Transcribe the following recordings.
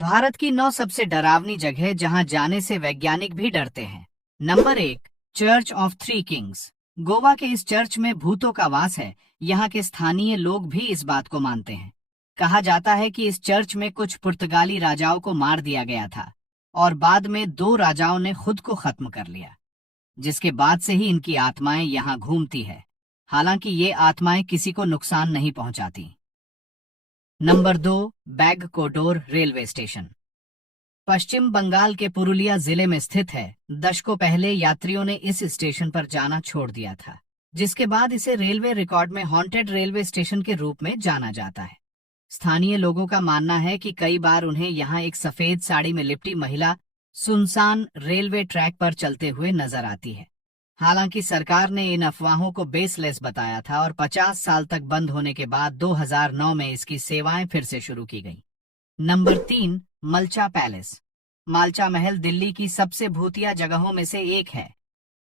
भारत की 9 सबसे डरावनी जगह जहां जाने से वैज्ञानिक भी डरते हैं। Number 1, church of three Kings. Goa के इस चर्च में भूतों का वास है। यहाँ के स्थानीय लोग भी इस बात को मानते हैं। कहा जाता है कि इस चर्च में कुछ पुर्तगाली राजाओं को मार दिया गया था और बाद में 2 राजाओं ने खुद को खत्म कर लिया, जिसके बाद से ही इनकी आत्माएं यहाँ घूमती है। हालांकि ये आत्माएं किसी को नुकसान नहीं पहुंचाती। Number 2, Begunkodar railway station. Paschim Bangal के पुरुलिया जिले में स्थित है। दशकों पहले यात्रियों ने इस स्टेशन पर जाना छोड़ दिया था, जिसके बाद इसे रेलवे रिकॉर्ड में हॉन्टेड रेलवे स्टेशन के रूप में जाना जाता है। स्थानीय लोगों का मानना है कि कई बार उन्हें यहाँ एक सफेद साड़ी में लिपटी महिला सुनसान रेलवे ट्रैक पर चलते हुए नजर आती है। हालांकि सरकार ने इन अफवाहों को बेसलेस बताया था और 50 साल तक बंद होने के बाद 2009 में इसकी सेवाएं फिर से शुरू की गई। Number 3, मल्चा palace. मालचा महल दिल्ली की सबसे भूतिया जगहों में से एक है।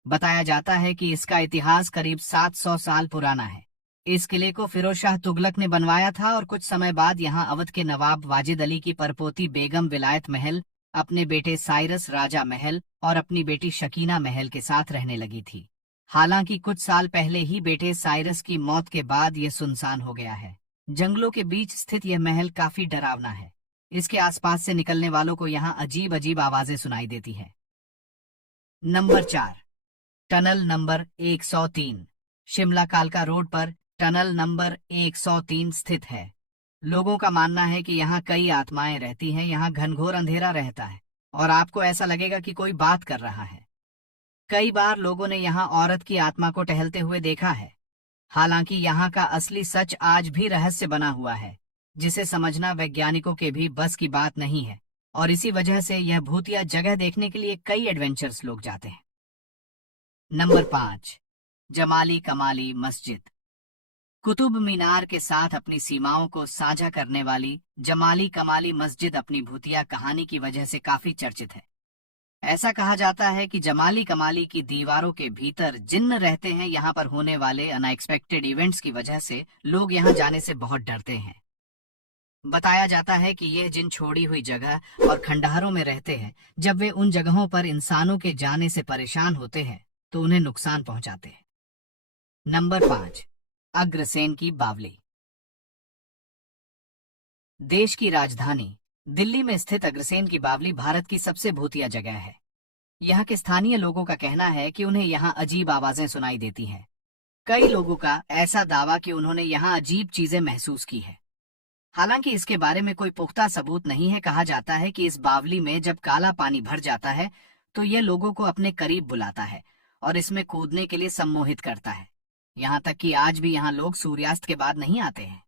बताया जाता है कि इसका इतिहास करीब 700 साल पुराना है। इस किले को फिरोज शाह तुगलक ने बनवाया था और कुछ समय बाद यहाँ अवध के नवाब वाजिद अली की परपोती बेगम विलायत महल अपने बेटे साइरस राजा महल और अपनी बेटी शकीना महल के साथ रहने लगी थी। हालांकि कुछ साल पहले ही बेटे साइरस की मौत के बाद यह सुनसान हो गया है। जंगलों के बीच स्थित यह महल काफी डरावना है। इसके आसपास से निकलने वालों को यहाँ अजीब अजीब आवाजें सुनाई देती है। Number 4, tunnel number 103। शिमला कालका रोड पर टनल नंबर 103 स्थित है। लोगों का मानना है कि यहाँ कई आत्माएं रहती हैं। यहाँ घनघोर अंधेरा रहता है और आपको ऐसा लगेगा कि कोई बात कर रहा है। कई बार लोगों ने यहाँ औरत की आत्मा को टहलते हुए देखा है। हालांकि यहाँ का असली सच आज भी रहस्य बना हुआ है, जिसे समझना वैज्ञानिकों के भी बस की बात नहीं है और इसी वजह से यह भूतिया जगह देखने के लिए कई एडवेंचर्स लोग जाते हैं। नंबर 5, जमाली कमाली मस्जिद। कुतुब मीनार के साथ अपनी सीमाओं को साझा करने वाली जमाली कमाली मस्जिद अपनी भूतिया कहानी की वजह से काफी चर्चित है। ऐसा कहा जाता है कि जमाली कमाली की दीवारों के भीतर जिन्न रहते हैं। यहाँ पर होने वाले अनएक्सपेक्टेड इवेंट्स की वजह से लोग यहाँ जाने से बहुत डरते हैं। बताया जाता है कि यह जिन छोड़ी हुई जगह और खंडहरों में रहते हैं। जब वे उन जगहों पर इंसानों के जाने से परेशान होते हैं तो उन्हें नुकसान पहुंचाते हैं। नंबर 5, अग्रसेन की बावली। देश की राजधानी दिल्ली में स्थित अग्रसेन की बावली भारत की सबसे भूतिया जगह है। यहाँ के स्थानीय लोगों का कहना है कि उन्हें यहाँ अजीब आवाजें सुनाई देती हैं। कई लोगों का ऐसा दावा कि उन्होंने यहाँ अजीब चीजें महसूस की है। हालांकि इसके बारे में कोई पुख्ता सबूत नहीं है। कहा जाता है कि इस बावली में जब काला पानी भर जाता है तो यह लोगों को अपने करीब बुलाता है और इसमें कूदने के लिए सम्मोहित करता है। यहाँ तक कि आज भी यहाँ लोग सूर्यास्त के बाद नहीं आते हैं।